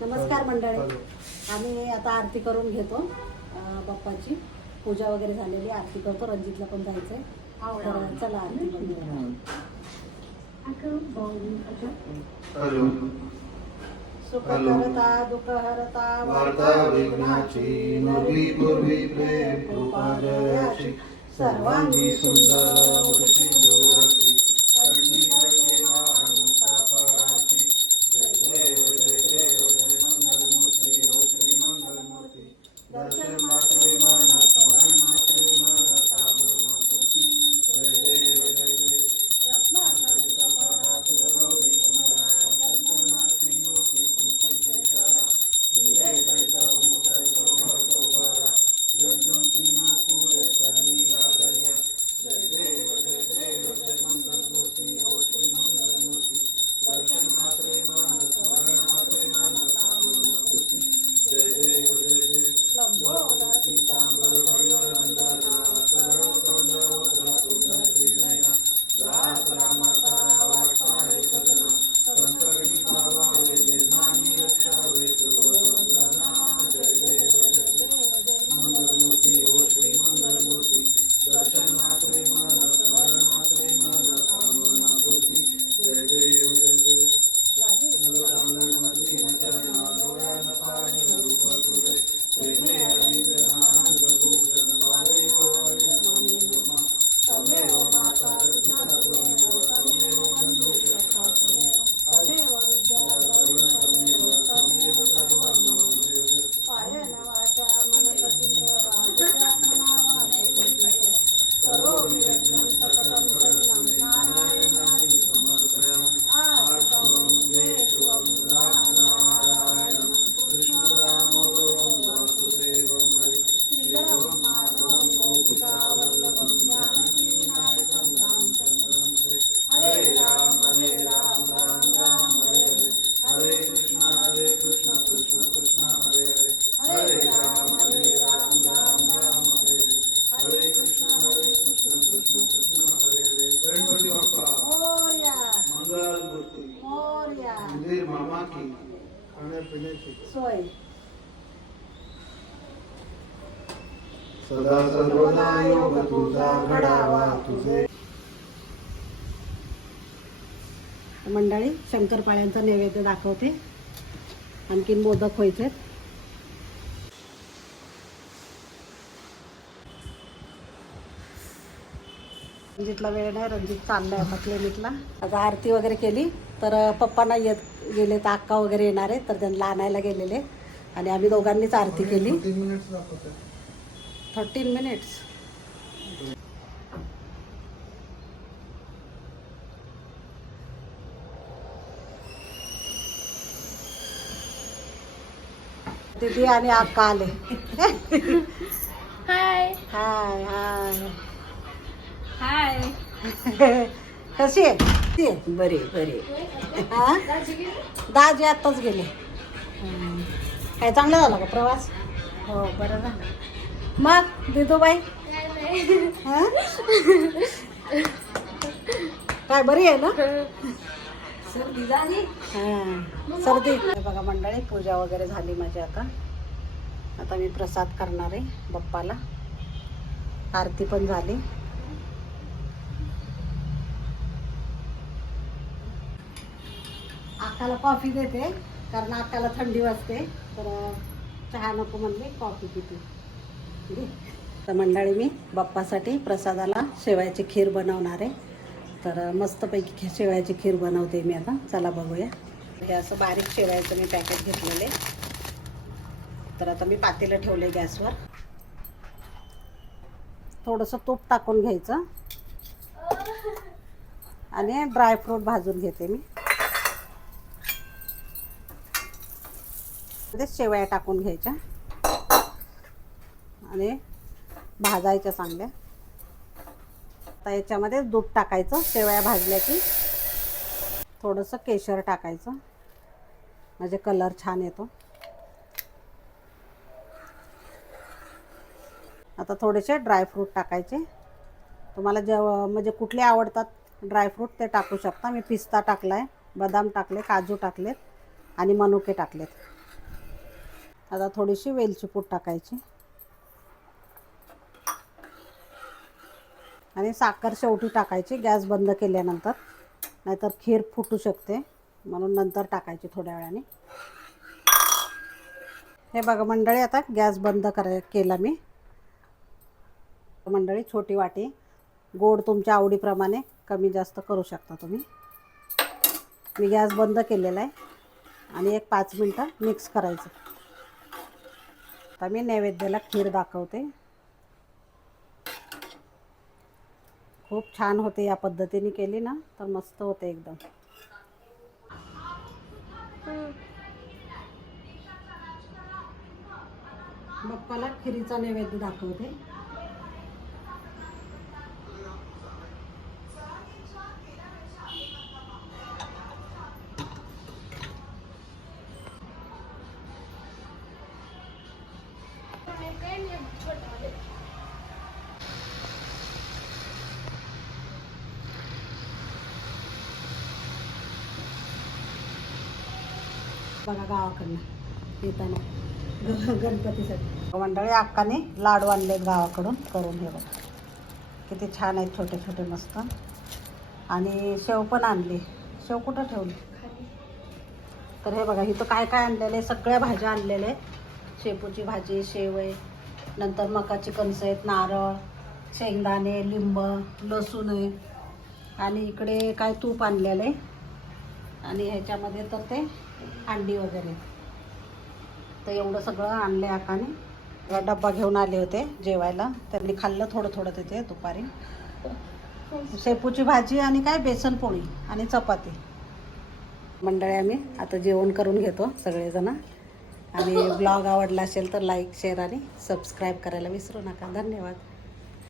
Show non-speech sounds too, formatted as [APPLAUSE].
नमस्कार मंडळी. आम्ही आता आरती करून घेतो. बाप्पाची पूजा वगैरे झालेली. आरती करतो. रंजितला पण जायचंय. तर चला आरती सुख. करता दुःख हरता वार्ता विघ्नाची नवी पूर्वी प्रेम कृपा जयाची सर्वांगी सुंदर मंदिर मामा की खाण्यापिण्याची सोय सदा सर्वदा योग तुझा घडावा तुझे मंडळी शंकरपाळ्यांचा नैवेद्य दाखवते. आणखीन मोदक व्हायचे रंजितला वेळ नाही रंजित चाललाय आता क्लिनिकला आता आरती वगैरे केली तर पप्पांना येत गेले तर अक्का वगैरे येणार आहे तर त्यांना आणायला गेलेले. आणि आम्ही दोघांनीच आरती केली. Thirteen minutes. दीदी आणि अक्का आले. हाय. हाय हाय. हाय. [LAUGHS] कशी आहे? ती? बरी बरी. हा? दाजी आत्ताच गेले. काय चांगला झाला का प्रवास? हो बरं झालं. मग दिदूबाई? हा? काय बरी आहे ना? सर्दी झाली. हा सर्दी. बघा मंडळी पूजा वगैरे झाली माझी आता. आता मी प्रसाद करणार आहे बाप्पाला. आरती पण झाली. अक्काला कॉफी देते कारण अक्काला थंडी वाजते तर चहा नको म्हणले कॉफी पिते. तर मंडळी मी बाप्पासाठी प्रसादाला शेवायची खीर बनवणार आहे. तर मस्तपैकी खी शेवायची खीर बनवते मी आता. चला बघूया. हे असं बारीक शेवायचं मी पॅकेट घेतलेले तर आता मी पातेलं ठेवले गॅसवर. थोडंसं तूप टाकून घ्यायचं. आणि ड्रायफ्रूट भाजून घेते मी. मध्ये शेवया टाकून घ्यायच्या. आणि भाजायच्या चांगल्या आता याच्यामध्ये दूध टाकायचं शेवया भाजल्या की थोडंसं केशर टाकायचं. म्हणजे कलर छान येतो. आता थोडेसे ड्रायफ्रूट टाकायचे. तुम्हाला जेव म्हणजे कुठले आवडतात ड्रायफ्रूट ते टाकू शकता. मी पिस्ता टाकला आहे बदाम टाकले काजू टाकलेत आणि मनुके टाकलेत. आता थोडीशी वेलची पूड टाकायची. आणि साखर शेवटी टाकायची गॅस बंद केल्यानंतर. नाहीतर खीर फुटू शकते म्हणून नंतर टाकायची थोड्या वेळाने. हे बघा मंडळी आता गॅस बंद कराय केला मी. मंडळी छोटी वाटी. गोड तुमच्या आवडीप्रमाणे कमी जास्त करू शकता तुम्ही. मी गॅस बंद केलेला आहे. आणि एक पाच मिनटं मिक्स करायचं. आता मी नैवेद्याला खीर दाखवते. खूप छान होते या पद्धतीने केली ना तर मस्त होते एकदम. बाप्पाला खिरीचा नैवेद्य दाखवते. बघा गावाकडनं. येताना. गणपतीसाठी. मंडळी अक्काने लाडू आणले गावाकडून करून हे बघा. किती छान आहेत छोटे छोटे मस्त. आणि शेव पण आणली. शेव कुठं ठेवली? तर हे बघा इथं काय काय आणलेलं आहे? सगळ्या भाज्या आणलेल्या आहेत. शेपूची भाजी शेव आहे. नंतर मकाची कणसं आहेत नारळ शेंगदाणे लिंब लसूण आहे. आणि इकडे काय तूप आणलेलं आहे? आणि ह्याच्यामध्ये तर ते अंडी वगैरे. तर एवढं सगळं आणले आकाने. डब्बा घेऊन आले होते जेवायला. त्यांनी खाल्लं थोडं थोडं तिथे दुपारी. शेपूची भाजी आणि काय? बेसन पोळी आणि चपाती. मंडळी आम्ही आता जेवण करून घेतो सगळेजण. आणि ब्लॉग आवडला असेल तर लाईक शेअर आणि सबस्क्राईब करायला विसरू नका. धन्यवाद.